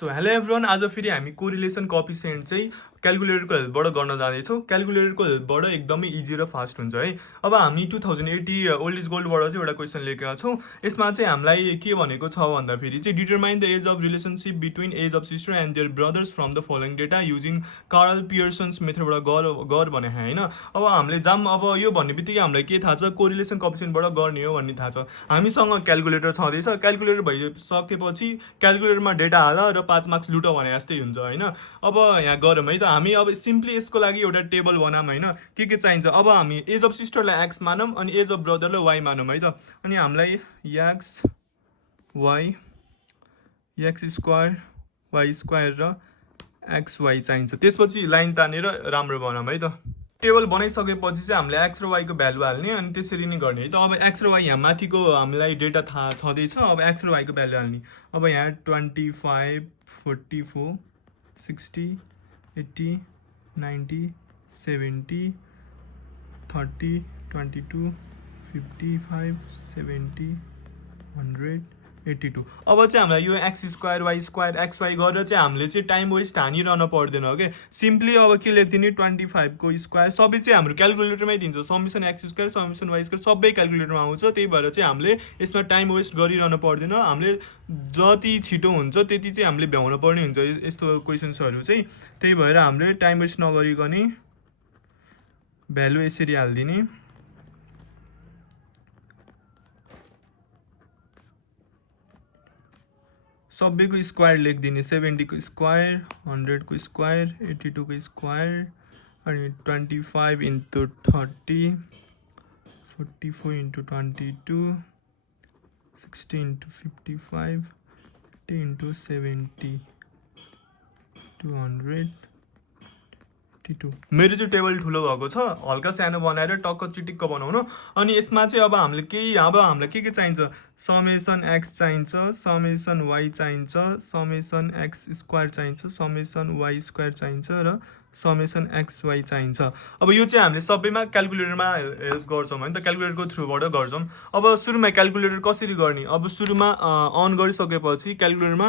So hello everyone, आज फेरि हामी कोरिलेसन कोएफिसिएन्ट चाहिँ क्यालकुलेटरको हेल्पबाट गर्न जाँदैछौँ। क्यालकुलेटरको हेल्पबाट एकदमै इजी र फास्ट हुन्छ है। अब हामी 2080 ओल्ड इज गोल्डबाट चाहिँ एउटा क्वेसन लेखेका छौँ। यसमा चाहिँ हामीलाई के भनेको छ भन्दाखेरि चाहिँ determine the age of relationship between age of sister and their brothers from the following data using Karl Pearson's मेथडबाट गर भने होइन। अब हामीले अब यो भन्ने बित्तिकै हामीलाई के थाहा छ, कोरिलेसन कोएफिसिएन्टबाट गर्ने हो भन्ने थाहा छ। हामीसँग क्यालकुलेटर छँदैछ, क्यालकुलेटर भइसकेपछि क्यालकुलेटरमा डेटा हाल र 5 मार्क्स लुट भने जस्तै हुन्छ होइन। अब यहाँ गरौँ है त, हामी अब सिम्पली यसको लागि एउटा टेबल बनाऊँ होइन, के चाहिन्छ। अब हामी एज अफ सिस्टरलाई एक्स मानौँ अनि एज अफ ब्रदरलाई वाइ मानौँ है त। अनि हामीलाई एक्स स्क्वायर वाइ स्क्वायर र एक्स वाइ चाहिन्छ। त्यसपछि लाइन तानेर राम्रो बनाऊँ है त। टेबल बनाइसकेपछि चाहिँ हामीले एक्स र वाइको भ्यालु हाल्ने अनि त्यसरी नै गर्ने है त। अब एक्स र वाइ यहाँ माथिको हामीलाई डेटा थाहा छँदैछ। अब एक्स र वाइको भ्यालु हाल्ने। अब यहाँ 25, 44, 60, 80, 90, 70, 30, 22, 55, 70, 100, 82। अब चाहिँ हामीलाई यो x square y square x y गरेर चाहिँ हामीले चाहिँ टाइम वेस्ट हानिरहन पर्दैन हो क्या। सिम्पली अब के लेखिदिने, 25 को स्क्वायर सबै चाहिँ हाम्रो क्यालकुलेटरमै दिन्छ। Summation x square summation y square सबै क्यालकुलेटरमा आउँछ। त्यही भएर चाहिँ हामीले यसमा टाइम वेस्ट गरिरहनु पर्दैन। हामीले जति छिटो हुन्छ त्यति चाहिँ हामीले भ्याउनु पर्ने हुन्छ यस्तो क्वेसन्सहरू चाहिँ। त्यही भएर हामीले टाइम वेस्ट नगरिकन भ्यालु यसरी हालिदिने। सबैको स्क्वायर लेखिदिने, 70 को स्क्वायर, 100 को स्क्वायर, 82 को स्क्वायर अनि 25 इन्टु 30, 44 इन्टु 22, 60 इन्टु 55, 80 इन्टु 70, 200, 82। मेरो चाहिँ टेबल ठुलो भएको छ, हल्का सानो बनाएर टक्क चिटिक्क बनाउनु। अनि यसमा चाहिँ अब हामीले हामीलाई के चाहिन्छ, समेसन एक्स चाहिन्छ, समेसन वाइ चाहिन्छ, समेसन एक्स स्क्वायर चाहिन्छ, समेसन वाइ स्क्वायर चाहिन्छ र समेसन एक्स वाइ चाहिन्छ। अब यो चाहिँ हामीले सबैमा क्यालकुलेटरमा हेल्प गर्छौँ होइन त, क्यालकुलेटरको थ्रुबाट गर्छौँ। अब सुरुमा क्यालकुलेटर कसरी गर्ने, अब सुरुमा अन गरिसकेपछि क्यालकुलेटरमा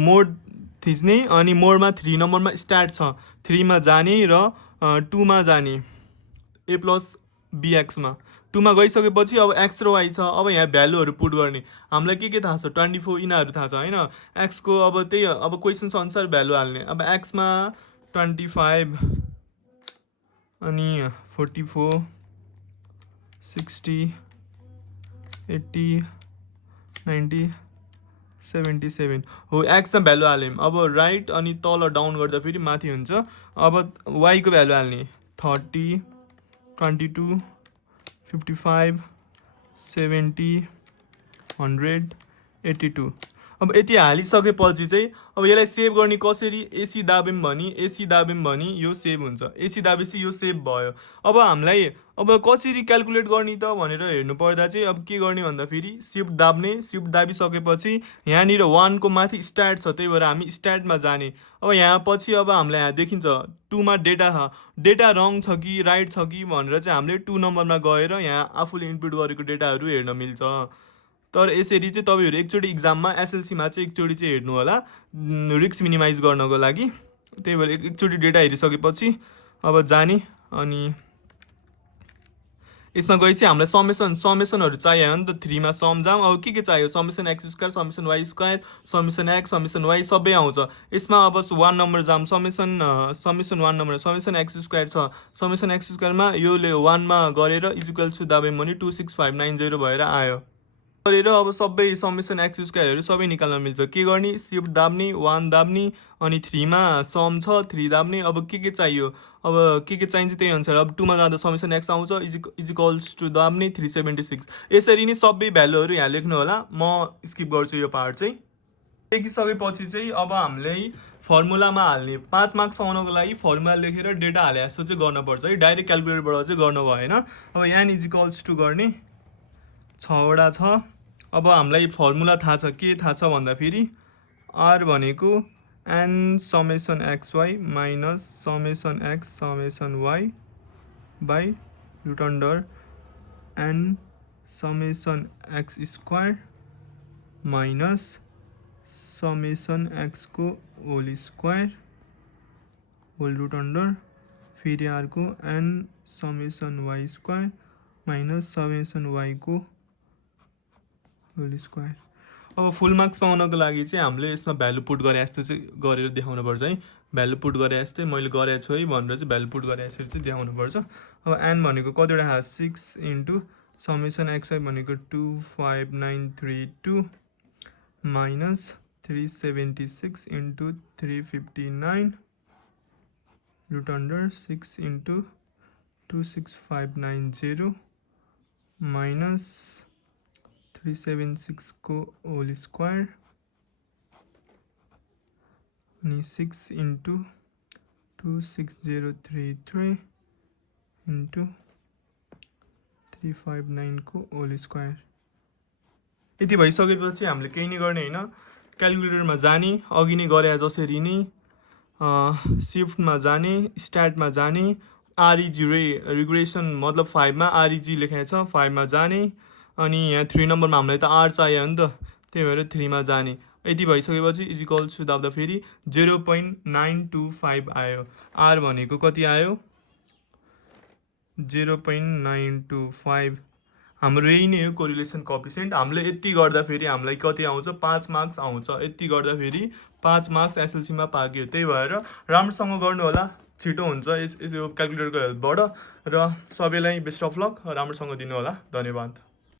मोड थिच्ने अनि मोडमा 3 नम्बरमा स्टार्ट छ, 3 मा जाने र 2 मा जाने, ए प्लस बिएक्समा 2 मा गइसकेपछि अब एक्स र वाइ छ। अब यहाँ भ्यालुहरू पुट गर्ने। हामीलाई के थाहा छ, 24 यिनीहरू थाहा छ होइन। एक्सको अब त्यही अब क्वेसन्स अनुसार भ्यालु हाल्ने। अब एक्समा 25 अनि 44, 60, 80, 90, 77 हो। एक्समा भ्यालु हाल्यौँ। अब राइट अनि तल डाउन गर्दा फेरि माथि हुन्छ। अब वाइको भ्यालु हाल्ने, 30, 22, 55, 70, 100, 82। अब यति हालिसकेपछि चाहिँ अब यसलाई सेभ गर्ने कसरी, एसी दाब्यौँ भने यो सेभ हुन्छ, एसी दाबेपछि यो सेभ भयो। अब हामीलाई अब कसरी क्यालकुलेट गर्ने त भनेर हेर्नु पर्दा चाहिँ अब के गर्ने भन्दाखेरि सिफ्ट दाब्ने, सिफ्ट दाबिसकेपछि यहाँनिर 1 को माथि स्टार्ट छ, त्यही भएर हामी स्टार्टमा जाने। अब यहाँ पछि अब हामीलाई यहाँ देखिन्छ 2 मा डेटा छ, डेटा रङ छ कि राइट छ कि भनेर चाहिँ हामीले 2 नम्बरमा गएर यहाँ आफूले इनपुट गरेको डेटाहरू हेर्न मिल्छ। तर यसरी चाहिँ तपाईँहरू एकचोटि इक्जाममा एसएलसीमा चाहिँ एकचोटि चाहिँ हेर्नु होला, रिस्क मिनिमाइज गर्नको लागि। त्यही भएर एकचोटि डेटा हेरिसकेपछि अब जाने अनि यसमा गएपछि हामीलाई समेसनहरू चाहियो नि त। 3 मा सम जाम। अब के चाहियो, summation x square, summation y square, summation x, summation y सबै आउँछ। यसमा अब 1 नम्बर जाम, summation 1 number summation x square छ। समेसन एक्स स्क्वायरमा योले 1 मा गरेर इजिकल्स टु दाब्यौँ भने 26590 भएर आयो। गरेर अब सबै समेसन एक्स स्क्वायरहरू सबै निकाल्न मिल्छ। के गर्ने, सिफ्ट दाब्ने, 1 दाब्ने अनि 3 मा सम छ 3 दाब्ने। अब के चाहियो, अब के चाहिन्छ त्यही अनुसार। अब 2 मा जाँदा समेसन एक्स आउँछ, इजिकल्स टु दाब्ने 376। यसरी नै सबै भ्यालुहरू यहाँ लेख्नु होला। म स्किप गर्छु यो पार्ट चाहिँ। लेखिसकेपछि चाहिँ अब हामीले फर्मुलामा हाल्ने। 5 मार्क्स पाउनको लागि फर्मुला लेखेर डेटा हाले जस्तो चाहिँ गर्नुपर्छ है, डाइरेक्ट क्यालकुलेटरबाट चाहिँ गर्नु भएन। अब यहाँ इजिकल्स टु गर्ने 6वटा छ। अब हामीलाई फर्मुला थाहा छ, के थाहा छ भन्दाखेरि आर भनेको n summation x y minus summation x summation y by root under n summation x square minus summation x को whole square whole root under फेरि अर्को n summation y square minus summation y को whole square. अब full marks पाउनको लागि चाहिँ हामीले यसमा भ्यालु पुट गरे जस्तो चाहिँ गरेर देखाउनुपर्छ है। भ्यालु पुट गरे जस्तै मैले गरेको छु है भनेर चाहिँ भ्यालु पुट गरे यसरी चाहिँ देखाउनुपर्छ। अब एन भनेको कतिवटा आयो 6 इन्टु समेसन एक्सवाई भनेको 25932 minus 376 into 359 root under 6 into 26590 minus 376 को होल स्क्वायर अनि 6 इन्टु 26033 इन्टु 359 को होल स्क्वायर। यति भइसकेपछि हामीले केही नै गर्ने होइन, क्यालकुलेटरमा जाने, अघि नै गरे जसरी नै सिफ्टमा जाने, स्ट्याटमा जाने, आरइजी रिग्रेसन मतलब 5 मा आरइजी लेखेको छ 5 मा जाने, अनि यहाँ 3 नम्बरमा हामीलाई त आर चाहियो नि त, त्यही भएर 3 मा जाने। यति भइसकेपछि इजिकल्स टु दाब्दा फेरि 0.925 आयो। आर भनेको कति आयो 0.925। हाम्रो यही नै हो कोरिलेसन कोएफिसिएन्ट। हामीले यति गर्दा फेरि हामीलाई कति आउँछ 5 मार्क्स आउँछ। यति गर्दा फेरि 5 मार्क्स एसएलसीमा पाक्यो। त्यही भएर राम्रोसँग गर्नु होला, छिटो हुन्छ यो क्यालकुलेटरको हेल्पबाट। र सबैलाई बेस्ट अफ लक, राम्रोसँग दिनु होला। धन्यवाद।